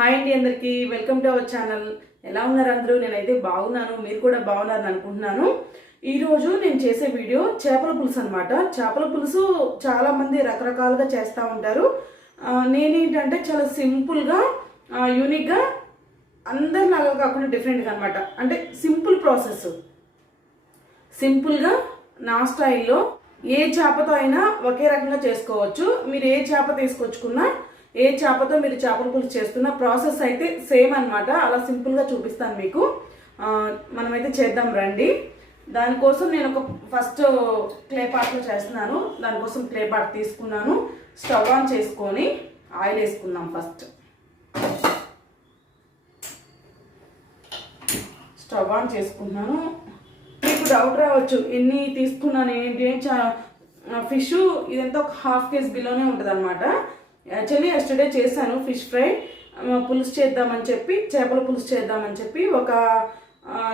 Hi అండి అందరికీ. Welcome to our channel. ఎలా ఉన్నారు అందరూ? నేనైతే బాగున్నాను. మీరు కూడా బాగున్నారని అనుకుంటున్నాను. ఈరోజు నేను చేసే వీడియో చేపల పులుసు అనమాట చేపల పులుసు చాలామంది రకరకాలుగా చేస్తూ ఉంటారు. నేనేంటంటే చాలా సింపుల్గా యూనిక్గా యూనిక్గా అందరిలాగా కాకుండా డిఫరెంట్గా అనమాట అంటే సింపుల్ ప్రాసెస్. సింపుల్గా నా స్టైల్లో ఏ చేపతో అయినా ఒకే రకంగా చేసుకోవచ్చు. మీరు ఏ చేప తీసుకొచ్చుకున్నా ఏ చేపతో మీరు చేపల పులుసు చేస్తున్న ప్రాసెస్ అయితే సేమ్ అన్నమాట. అలా సింపుల్గా చూపిస్తాను మీకు. మనమైతే చేద్దాం రండి. దానికోసం నేను ఒక ఫస్ట్ క్లే పార్ట్లో చేస్తున్నాను. దానికోసం క్లే పాట్ తీసుకున్నాను. స్టవ్ ఆన్ చేసుకొని ఆయిల్ వేసుకుందాం ఫస్ట్. స్టవ్ ఆన్ చేసుకుంటున్నాను. మీకు డౌట్ రావచ్చు ఎన్ని తీసుకున్నాను ఏంటి ఫిష్ ఇదంతా ఒక హాఫ్ కేజీ బిలోనే ఉంటుంది అనమాట యాక్చువల్లీ ఎస్టర్డే చేశాను ఫిష్ ఫ్రై. పులుసు చేద్దామని చెప్పి చేపల పులుసు చేద్దామని చెప్పి ఒక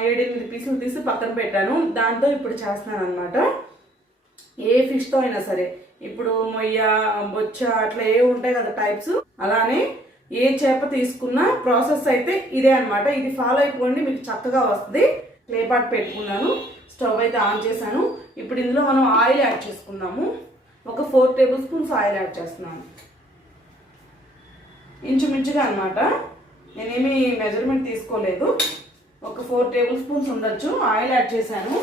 ఏడెనిమిది పీసులు తీసి పక్కన పెట్టాను. దాంతో ఇప్పుడు చేస్తున్నాను అనమాట ఏ ఫిష్తో అయినా సరే ఇప్పుడు మొయ్య బొచ్చ అట్లా ఏ ఉంటాయి కదా టైప్స్ అలానే ఏ చేప తీసుకున్నా ప్రాసెస్ అయితే ఇదే అన్నమాట. ఇది ఫాలో అయిపోండి మీకు చక్కగా వస్తుంది. క్లేపాట్ పెట్టుకున్నాను. స్టవ్ అయితే ఆన్ చేశాను. ఇప్పుడు ఇందులో మనం ఆయిల్ యాడ్ చేసుకుందాము. ఒక four tablespoons oil add చేస్తున్నాను. ఇంచుమించుగా అనమాట నేనేమి మెజర్మెంట్ తీసుకోలేదు. ఒక ఫోర్ టేబుల్ స్పూన్స్ ఉండొచ్చు. ఆయిల్ యాడ్ చేశాను.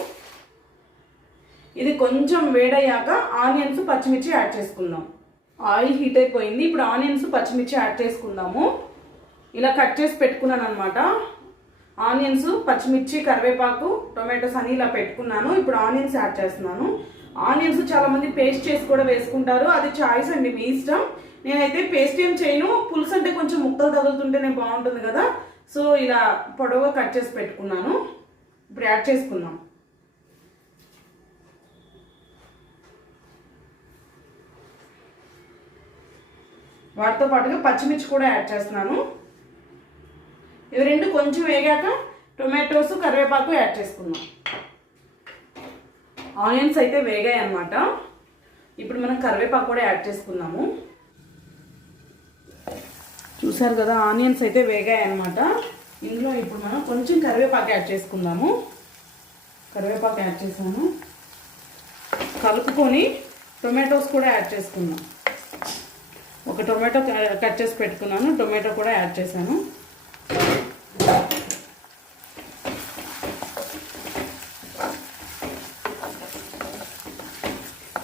ఇది కొంచెం వేడయ్యాక ఆనియన్స్ పచ్చిమిర్చి యాడ్ చేసుకుందాం. ఆయిల్ హీట్ అయిపోయింది. ఇప్పుడు ఆనియన్స్ పచ్చిమిర్చి యాడ్ చేసుకుందాము. ఇలా కట్ చేసి పెట్టుకున్నాను అనమాట ఆనియన్స్ పచ్చిమిర్చి కరివేపాకు టొమాటోస్ అని ఇలా పెట్టుకున్నాను. ఇప్పుడు ఆనియన్స్ యాడ్ చేస్తున్నాను. ఆనియన్స్ చాలామంది పేస్ట్ చేసి కూడా వేసుకుంటారు. అది చాయిస్ అండి మీ ఇష్టం. నేనైతే పేస్ట్ ఏం చేయను. పులుసు అంటే కొంచెం ముక్కలు తగులుతుంటేనే బాగుంటుంది కదా. సో ఇలా పొడవుగా కట్ చేసి పెట్టుకున్నాను. ఇప్పుడు యాడ్ చేసుకుందాం. వాటితో పాటుగా పచ్చిమిర్చి కూడా యాడ్ చేస్తున్నాను. ఇవి రెండు కొంచెం వేగాక టొమాటోస్ కరివేపాకు యాడ్ చేసుకుందాం. ఆనియన్స్ అయితే వేగాయి అన్నమాట ఇప్పుడు మనం కరివేపాకు కూడా యాడ్ చేసుకుందాము. చూసారు కదా ఆనియన్స్ అయితే వేగాయి అనమాట ఇందులో ఇప్పుడు మనం కొంచెం కరివేపాకు యాడ్ చేసుకుందాము. కరివేపాకు యాడ్ చేసాము కలుపుకొని టొమాటోస్ కూడా యాడ్ చేసుకుందాం. ఒక టొమాటో కట్ చేసి పెట్టుకున్నాను. టొమాటో కూడా యాడ్ చేశాను.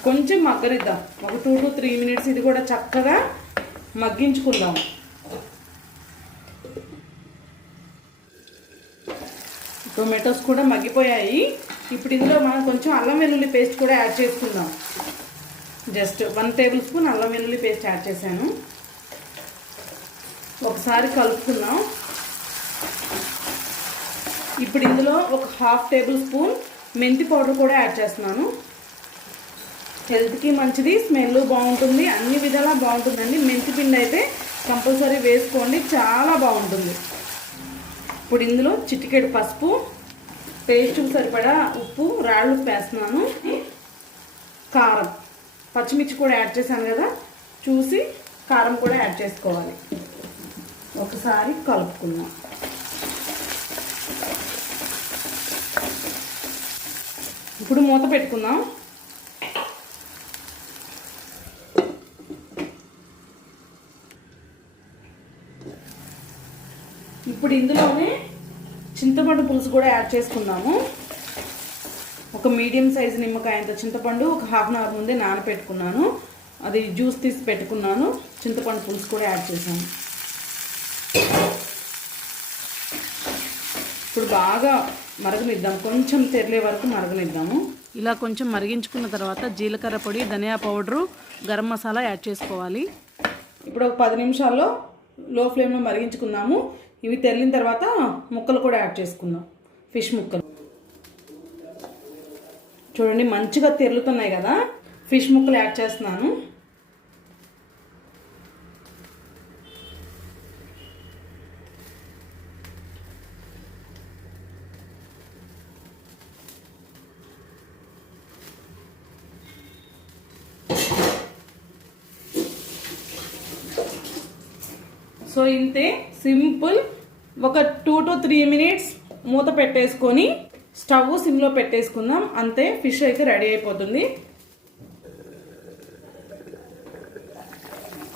కొంచెం మగ్గరిద్దాం ఒక టూ టు త్రీ మినిట్స్ ఇది కూడా చక్కగా మగ్గించుకుందాం. టొమాటోస్ కూడా మగ్గిపోయాయి. ఇప్పుడు ఇందులో మనం కొంచెం అల్లం వెల్లుల్లి పేస్ట్ కూడా యాడ్ చేసుకుందాం. జస్ట్ వన్ టేబుల్ స్పూన్ అల్లం వెల్లుల్లి పేస్ట్ యాడ్ చేశాను. ఒకసారి కలుపుకుందాం. ఇప్పుడు ఇందులో ఒక హాఫ్ టేబుల్ స్పూన్ మెంతి పౌడర్ కూడా యాడ్ చేస్తున్నాను. హెల్త్కి మంచిది స్మెల్ బాగుంటుంది అన్ని విధాలా బాగుంటుందండి. మెంతి పిండి అయితే కంపల్సరీ వేసుకోండి చాలా బాగుంటుంది. ఇప్పుడు ఇందులో చిటికెడు పసుపు పేస్ట్కి సరిపడా ఉప్పు రాళ్ళు ఉప్పు వేస్తున్నాను. కారం. పచ్చిమిర్చి కూడా యాడ్ చేశాను కదా. చూసి కారం కూడా యాడ్ చేసుకోవాలి. ఒకసారి కలుపుకుందాం. ఇప్పుడు మూత పెట్టుకుందాం. ఇప్పుడు ఇందులోనే చింతపండు పులుసు కూడా యాడ్ చేసుకుందాము. ఒక మీడియం సైజు నిమ్మకాయంత చింతపండు ఒక హాఫ్ అన్ అవర్ ముందే నానపెట్టుకున్నాను. అది జ్యూస్ తీసి పెట్టుకున్నాను. చింతపండు పులుసు కూడా యాడ్ చేశాను. ఇప్పుడు బాగా మరగనిద్దాం. కొంచెం తెరలే వరకు మరగనిద్దాము. ఇలా కొంచెం మరిగించుకున్న తర్వాత జీలకర్ర పొడి ధనియా పౌడరు గరం మసాలా యాడ్ చేసుకోవాలి. ఇప్పుడు ఒక పది నిమిషాల్లో లో ఫ్లేమ్లో మరిగించుకుందాము. ఇవి తెరిలిన తర్వాత ముక్కలు కూడా యాడ్ చేసుకుందాం. ఫిష్ ముక్కలు. చూడండి మంచిగా తెరులుతున్నాయి కదా. ఫిష్ ముక్కలు యాడ్ చేస్తున్నాను. సో ఇంతే సింపుల్. ఒక టూ టు త్రీ మినిట్స్ మూత పెట్టేసుకొని స్టవ్ సిమ్లో పెట్టేసుకుందాం. అంతే ఫిష్ అయితే రెడీ అయిపోతుంది.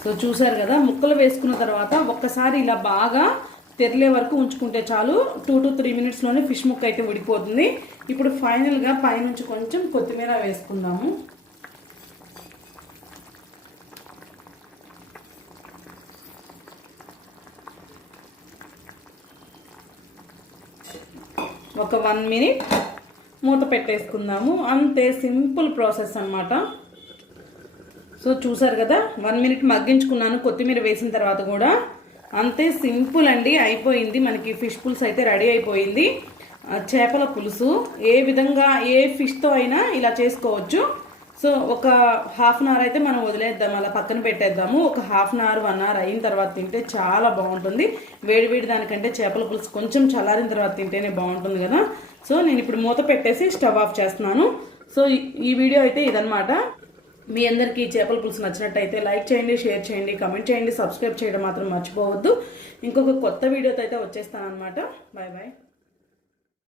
సో చూసారు కదా ముక్కలు వేసుకున్న తర్వాత ఒక్కసారి ఇలా బాగా తెరలే వరకు ఉంచుకుంటే చాలు. టూ టు త్రీ మినిట్స్లోనే ఫిష్ ముక్క అయితే ఉడిపోతుంది ఇప్పుడు ఫైనల్గా పైనుంచి కొంచెం కొత్తిమీర వేసుకుందాము. ఒక వన్ మినిట్ మూత పెట్టేసుకుందాము. అంతే సింపుల్ ప్రాసెస్ అన్నమాట. సో చూసారు కదా వన్ మినిట్ మగ్గించుకున్నాను కొత్తిమీర వేసిన తర్వాత కూడా. అంతే సింపుల్ అండి అయిపోయింది. మనకి ఫిష్ పులుసు అయితే రెడీ అయిపోయింది. చేపల పులుసు ఏ విధంగా ఏ ఫిష్తో అయినా ఇలా చేసుకోవచ్చు. సో ఒక హాఫ్ అన్ అవర్ అయితే మనం వదిలేద్దాం అలా పక్కన పెట్టేద్దాము. ఒక half an hour one hour అయిన తర్వాత తింటే చాలా బాగుంటుంది. వేడి వేడి దానికంటే చేపల పులుసు కొంచెం చల్లారిన తర్వాత తింటేనే బాగుంటుంది కదా. సో నేను ఇప్పుడు మూత పెట్టేసి స్టవ్ ఆఫ్ చేస్తున్నాను. సో ఈ- వీడియో అయితే ఇదనమాట మీ అందరికీ చేపల పులుసు నచ్చినట్టయితే లైక్ చేయండి షేర్ చేయండి కమెంట్ చేయండి సబ్స్క్రైబ్ చేయడం మాత్రం మర్చిపోవద్దు. ఇంకొక కొత్త వీడియోతో అయితే వచ్చేస్తాను అనమాట బాయ్ బాయ్